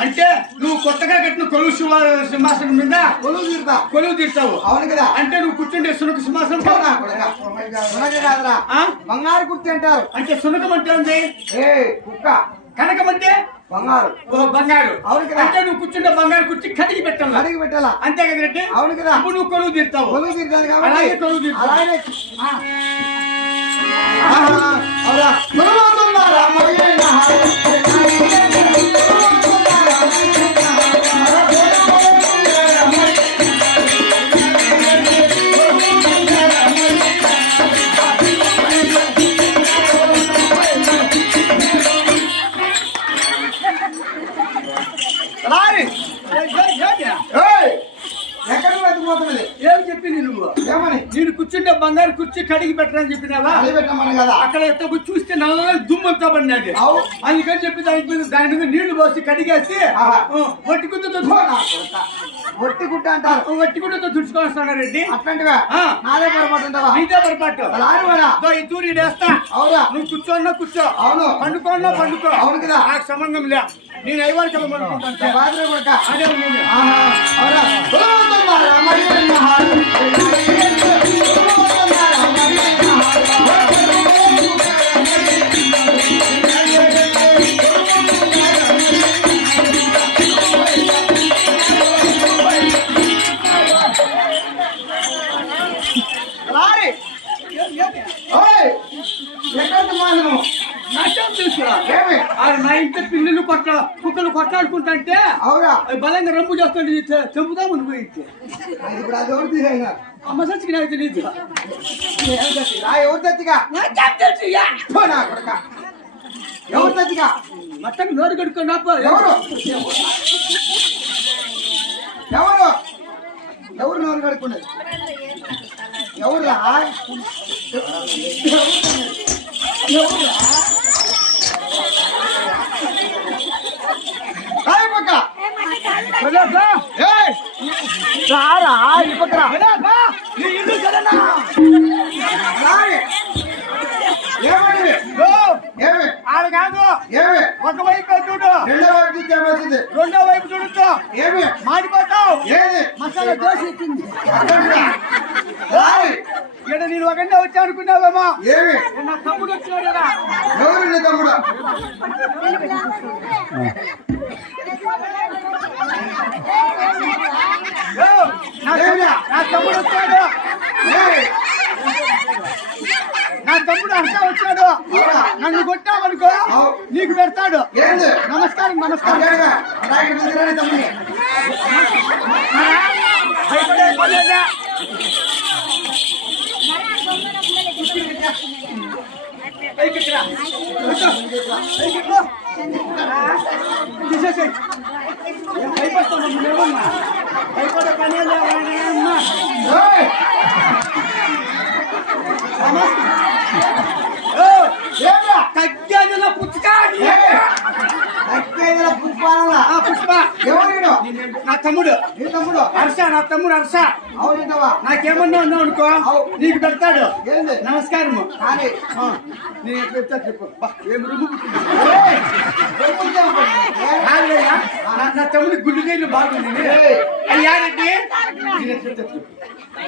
అంటే నువ్వు కొత్తగా కట్టిన కొలువు సింహా- సింహాసనం మీద కొలువు తీరుతా. కొలువు తీర్తావు. అవును కదా. అంటే నువ్వు కూర్చుంటే సునక సింహాసనం కాదురా? బంగారు కుర్తి అంటారు. అంటే సునకం అంటే ఉంది ఏ కుక్క. కనకం అంటే? బంగారు. ఓ బంగారు. అవును కదా. అంటే నువ్వు కూర్చుంటే బంగారు కుర్చీ కడిగి పెట్టాలి? అడిగి పెట్టాలా? అంతే కదా రెడ్డి? అవును కదా. ఇప్పుడు నువ్వు కొలువు తీర్తావు. కొలువు అలాగే కాబట్టి కొలువు తీర్తావు. అలాగే. బంగారు కుర్చీ కడిగి పెట్టరని కదా. అక్కడ ఎత్త పోయి చూస్తే నల్ల దుమ్మంతా పడినది. అందుకని చెప్పి దాని మీద దాని మీద నీళ్ళు పోసి కడిగేసి. వట్టి గుడ్డతో నా. ఒట్టి గుట్ట అంటారు. వట్టి గుడ్డతో రెడ్డి. అట్లాంటివా. నాదే పొరపాటు అంటావా? నీదే పొరపాటు. లారీ ఈ తూరి వేస్తా అవునా? నువ్వు కూర్చోన్నా కూర్చో. అవును. పండుకోన్నా పండుకో. అవును కదా. నాకు సంబంధం లే. నేను ఐవాళ్ళకి వెళ్ళమనుకుంటాను పిల్లలు కొట్ట కుక్కలు కొట్లాడుకుంటుంటే అవునా? అవి బలంగా రంపు చేస్తుంటే చె- చెంపుదాం అని పోయింది. అది ఇప్పుడు అది ఎవరు తీసేయనా? అమ్మ సచ్చికి నాకు తెలియదు. ఆ, ఎవరు తెచ్చిగా నాకేం తెలుసు యా. పో నా కొడక. ఎవరు తెచ్చిగా మొత్తం నోరు కడుక్కొని అప్ప ఎవరు? ఎవరు? ఎవరు నోరు కడుక్కున్నది? ఎవరురా? ఎవరురా రాయ్ పక్క వెళ్ళాకా? ఏయ్ రారా ఈ పక్కరా వెళ్ళాకా? నీ ఇల్లు సరేనా? రాయ్ ఏమని ఓ, ఏమి ఆడ కాదు ఏమి ఒకవైపు చూడు రెండో వైపు చూస్తే ఏమవుతుంది రెండో వైపు చూడుతో ఏమి మాడిపోతావు ఇక్కడ నేను ఒకటే వచ్చా అనుకున్నావేమో? ఏమి? ఈడ నా తమ్ముడు వచ్చాడు కదా. ఎవరు నీ తమ్ముడు? నా వచ్చాడు! నా తమ్ముడు హర్ష వచ్చాడు? నన్ను కొట్టావనుకో. నీకు పెడతాడు. నమస్కారం నమస్కారం. తీసేసేయ్. భయపడుతున్నావు నువ్వేమన్నా? భయపడే పనే లేవమ్మా. ఏయ్! ఓ, ఏమిరా? కక్కేదిలా పుచ్చుకా నీ. ఏయ్! అక్కేదల పుష్పాలలా. ఆ పుష్ప? నా తమ్ముడు. నీ తమ్ముడు? హర్ష నా తమ్ముడు హర్ష. అవునంటావా నాకేమన్నా ఉన్నావు అనుకో? నీకు పెడతాడు. ఏంది? నమస్కారం కానీ ఆ, నేను ఎట్లా చెప్తా చెప్పు. బా, ఏం రుమ్ము పుట్టింది. ఏయ్! ఎప్పుడు చెప్పండి? కాదులయ్యా, నా- నా తమ్ముడి గుండె నీళ్ళు బాగుంది. ఏయ్! అయ్యా రెడ్డి.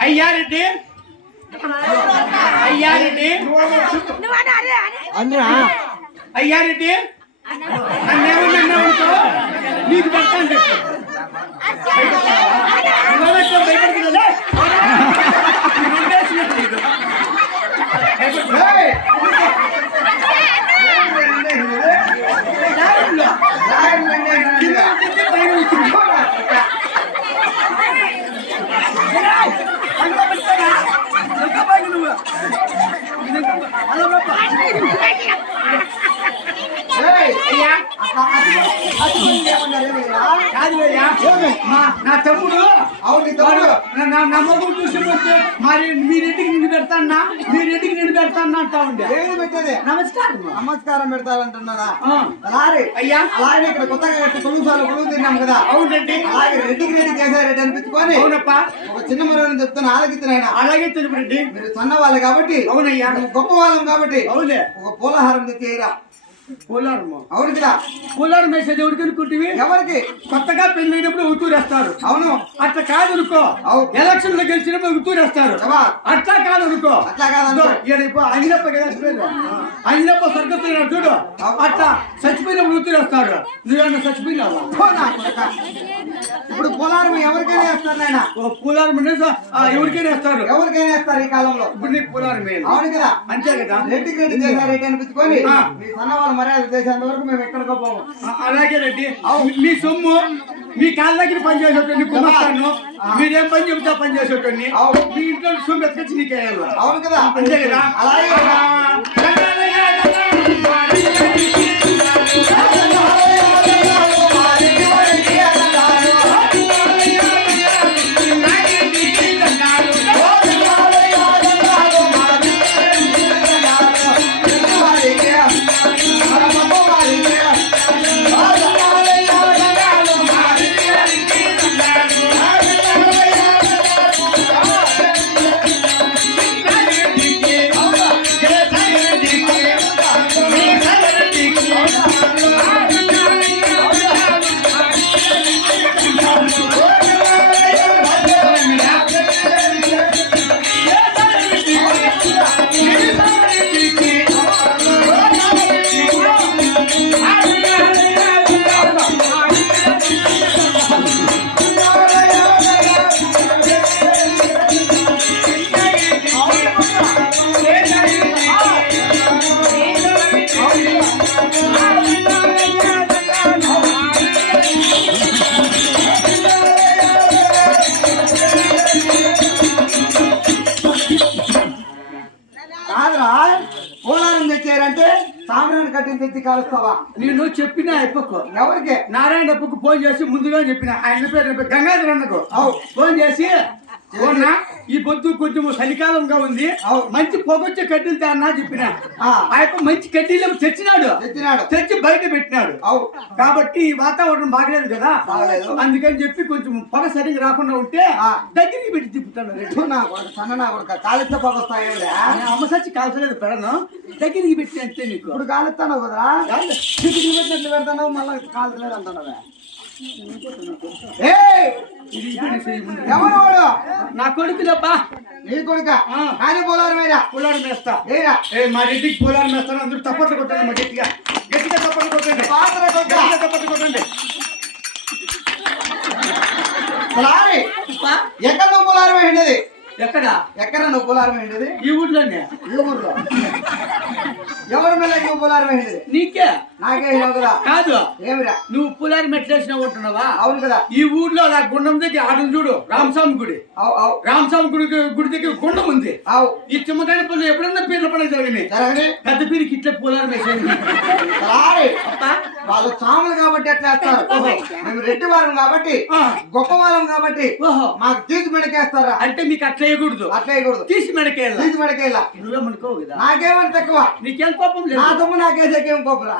అయ్యా రెడ్డి. అయ్యా రెడ్డి. అయ్యా రెడ్డి. నన్నేమన్నా నీకు పెడతాను చెప్పు. నువ్వెవరో ఎక్కువ భయపడుతున్నావులే. నువ్వు ఉండేసినట్టు ఇది. భయపడు. ఏయ్! జాగ్రత్తగా. రాయ్ మందిరాని కింద తమ్ముని. ఉంటుంది, పైన ఉంటుంది. ఏయ్! అందులో పెడతానా? ఇంకా పైకి నువ్వు. ఇంకా పై- హలో బాబా. ఏయ్! అయ్యా అట్లా అతి- అతిమంది ఏమన్నారు ఏమిరా? కాదులయ్యా మా నా తమ్ముడు అవును నీ మొగం చూసి మరి మీరింటికి నిన్ను పెడతాన్నా మీరింటికి నిన్ను పెడతాన్నా అంటా ఉండే ఏది పెట్టేది నమస్కారం నమస్కారం పెడతారంటున్నారా అలాగే అయ్యా అలాగే ఇక్కడ కొత్తగా కట్టి కొలుసాలు కొలువు తిన్నాం కదా అవును రెడ్డి అలాగే రెడ్డికి రెడ్డి చేశారు రెడ్డి అనిపించుకొని అవునప్పా. ఒక చిన్న మరొకరిని చెప్తాను ఆలకిస్తున్నాయన అలాగే తెలుపు రెడ్డి మీరు సన్న వాళ్ళు కాబట్టి అవునయ్యా. గొప్ప వాళ్ళం కాబట్టి అవులే ఒక పూలహారం తెచ్చేయరా పోలారము అవును కదా వేసేది ఎవరికి అనుకుంటివి? ఎవరికి? కొత్తగా పెళ్ళైనప్పుడు ఉత్తూరేస్తారు. అవును. అట్లా కాదు అనుకో. ఎలక్షన్లో గెలిచినప్పుడు ఉత్తూరేస్తారు? అట్లా కాదు అనుకో అట్లా. అంజనప్ప కదా. అంజనప్ప చూడు. అట్లా చచ్చిపోయినప్పుడు ఉత్తూరేస్తాడు నువ్వేమన్నా చచ్చిపోయినావా. ఇప్పుడు పొలారం ఎవరికైనా వేస్తారు నాయన? ఓ పోలారం ఎవరికైనా వేస్తారు. ఎవరికైనా వేస్తారు ఈ కాలంలో? ఇప్పుడు నీకు పోలారం. అవును కదా. అంతే కదా. రెడ్డి చేశారు రెడ్డి అనిపించుకొని ఆ. మీ సన్న వాళ్ళ మర్యాద చేసేంత వరకు మేము ఎక్కడికో పోము. అలాగే రెడ్డి మీ సొమ్ము మీ కాళ్ళ దగ్గర పని చేసేటోని కుమ్మస్తాను మీరేం పని చెబుతా పని చేసేటోని అవు. మీ ఇంట్లో సొమ్ము ఎత్తుకొచ్చి నీకే వేయాలి. అవును కదా. అంతే కదా? అలాగే కలుస్తావా? నేను చెప్పిన అయిపోకు ఎవరికి? నారాయణ అప్పకు ఫోన్ చేసి ముందుగా చెప్పిన. ఆయన పేరు గంగాధర్ అన్నకు. ఫోన్ చేసి "ఓన్నా, ఈ పొద్దు కొంచెం చలికాలంగా ఉంది అవు. మంచి పొగొచ్చే కడ్డీలు తానా చెప్పిన ఆ. యొక్క మంచి కడ్డీలు తెచ్చినాడు తెచ్చినాడు తెచ్చి బయట పెట్టినాడు కాబట్టి ఈ వాతావరణం బాగలేదు కదా బాగలేదు. అందుకని చెప్పి కొంచెం పొగ సరిగ్గా రాకుండా ఉంటే ఆ. దగ్గరికి పెట్టి. ఎటు నా కొడుకు నేను అమ్మ సచ్చి కాల్చలేదు పెడను దగ్గరికి పెట్టి అంతే నీకు ఇప్పుడు కాలుస్తాను కదరా కాదు. పెడతాను మళ్ళీ కాలుతలేదు అంటున్నావే ముందు. ఎవరు వాడు? నా కొడుకులబ్బా. నీ కొడుక? ఆ. కానీ పోలారు మీరా పొలాలు మేస్తా. ఏరా? ఏ మా రెడ్డికి పొలాలు మేస్తాను. అందరూ తప్పట్లు కొట్టండి మా గట్టిగా. గట్టిగా తప్పట్లు కొట్టండి. పాత్ర గట్టిగా తప్పట్లు కొట్టండి. పొలారి ఎక్కడ నువ్వు పొలారం ఏంటిది ఎక్కడ? ఎక్కడ నువ్వు పొలారం ఏంటిది ఈ ఊర్లోనే. ఈ ఊర్లో. ఎవరి మీద నువ్వు పొలారం ఏంటిది నీకే? నాకే కదా కాదు. ఏమిరా? నువ్వు పులారి మెట్లేసినా ఉంటున్నావా అవును కదా. ఈ ఊర్లో అలా గుండం దగ్గర ఆటలు చూడు రామస్వామి గుడి. రామస్వామి గుడి గుడి దగ్గర గుండం ఉంది. అవు. ఈ చిమ్మకాయ పనులు ఎప్పుడన్నా పీర్ల పడక జరిగినాయి. జరగని. పెద్ద పీరికి ఇట్లా పులారి అబ్బా, వాళ్ళు సాములు కాబట్టి ఎట్లా వేస్తారు? మేము రెడ్డి వారం కాబట్టి గొప్ప వాళ్ళం కాబట్టి ఓహో. మాకు తీసి మెడకేస్తారా? అంటే మీకు అట్లా వేయకూడదు. అట్లా వేయకూడదు. తీసి మెడకేయాల? తీసి మెడకేయాల? నువ్వేమనుకోవు కదా. నాకేమని తక్కువ? నీకేం కోపం నా లేదు తమ్ము నాకేసేకేం కోపరా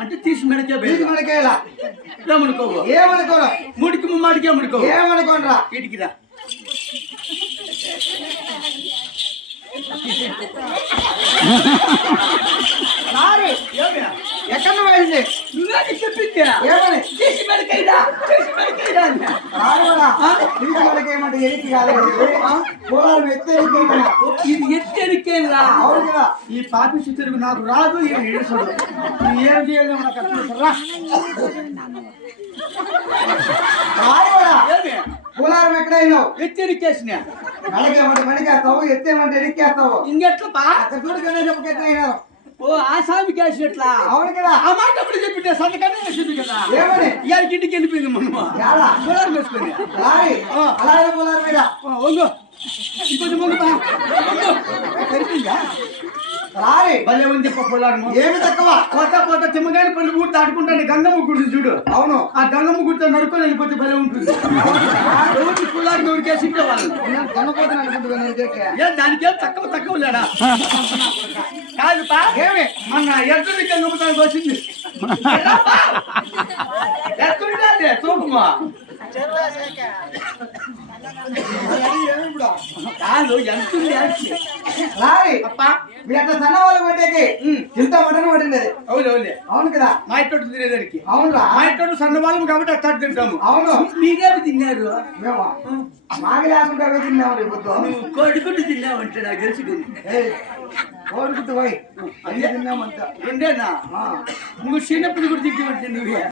అంటే తీసి మెడకే తీసి మెడకేయాల ఏమనుకోవు ఏమనుకోను ముడికి ముమ్మాడికి ఏమనుకోవు ఏమనుకోనరా వీటికిరా సారీ ఏమి? ఎక్కడ నువ్వు వేసింది నువ్వే చెప్పింది ఏమని తీసి మెడకైనా తీసి మెడకైనా రారువరా ఆ? తీసి మెడకేయమంటే ఎనికి కాలేదు పోలాలు ఎత్తే ఎనికేయమన్నా. ఇది ఈ పాపిష్టి తిరుగు నాకు రాదు నువ్వు ఏం చేయలేము నాకు అర్థం కాదు. రా. రారువరా ఏమి? పోలారం ఎక్కడైనావు? ఎత్తేనికేసిన మెడకేమంటే మెడకేస్తావు ఎత్తేమంటే ఎనికేస్తావు ఇంకెట్లా బా అక్కడ చూడు గణేష్ ఎత్తే ఓ ఆసామి కేసినట్లా అవును కదా. ఆ మాట అప్పుడు చెప్పింటే సంతకన్నా వేసింది కదా. ఏమని? ఇంటికి వెళ్ళిపోయింది ఎలా పొలాలు వేసుకొని. అలాగే పోలారు మీద. ఇంకొంచెం వంగు బా సరిపోయిందా భలే ఉంది పప్పు ఏమి తక్కువ కొత్త కొత్త తిమ్మగాని పళ్ళు పూర్తి ఆడుకుంటాను గంగమ్మ గుడి చూడు అవును ఆ గంగమ్మ గుడితో నడుకొని వెళ్ళిపోతే భలే ఉంటుంది ఎవరికి పుల్లారి నోడికేసి వాళ్ళు నేను కొనపోతాను అనుకుంటున్నాను ఏ దానికేం తక్కువ తక్కువ లేడా కాదు పా ఏమి మన ఎద్దుని గంగమ్మతానికి వచ్చింది ఎత్తుడి అదే కాదు ఎంత రాయి అప్ప మీ అట్లా సన్న వాళ్ళు కొట్టేకి ఉమ్. ఇంత మటన్ పడింది అవును అవునులే. అవును కదా? మా ఇంట్లో తినేదానికి. అవునురా. మా ఇంట్లో సన్న వాళ్ళం కాబట్టి తింటాము. అవును. మీరేమి తిన్నారు? మేము? మాకి లేకుండా పోయి తిన్నాము రేపు నువ్వు కోడిగుడ్డు తిన్నావంటే నాకు తెలుసుకుంది ఓడుకుంటూ పోయి. అన్నీ రెండేనా. నువ్వు చిన్నప్పుడు కూడా తింటావంటే నువ్వే.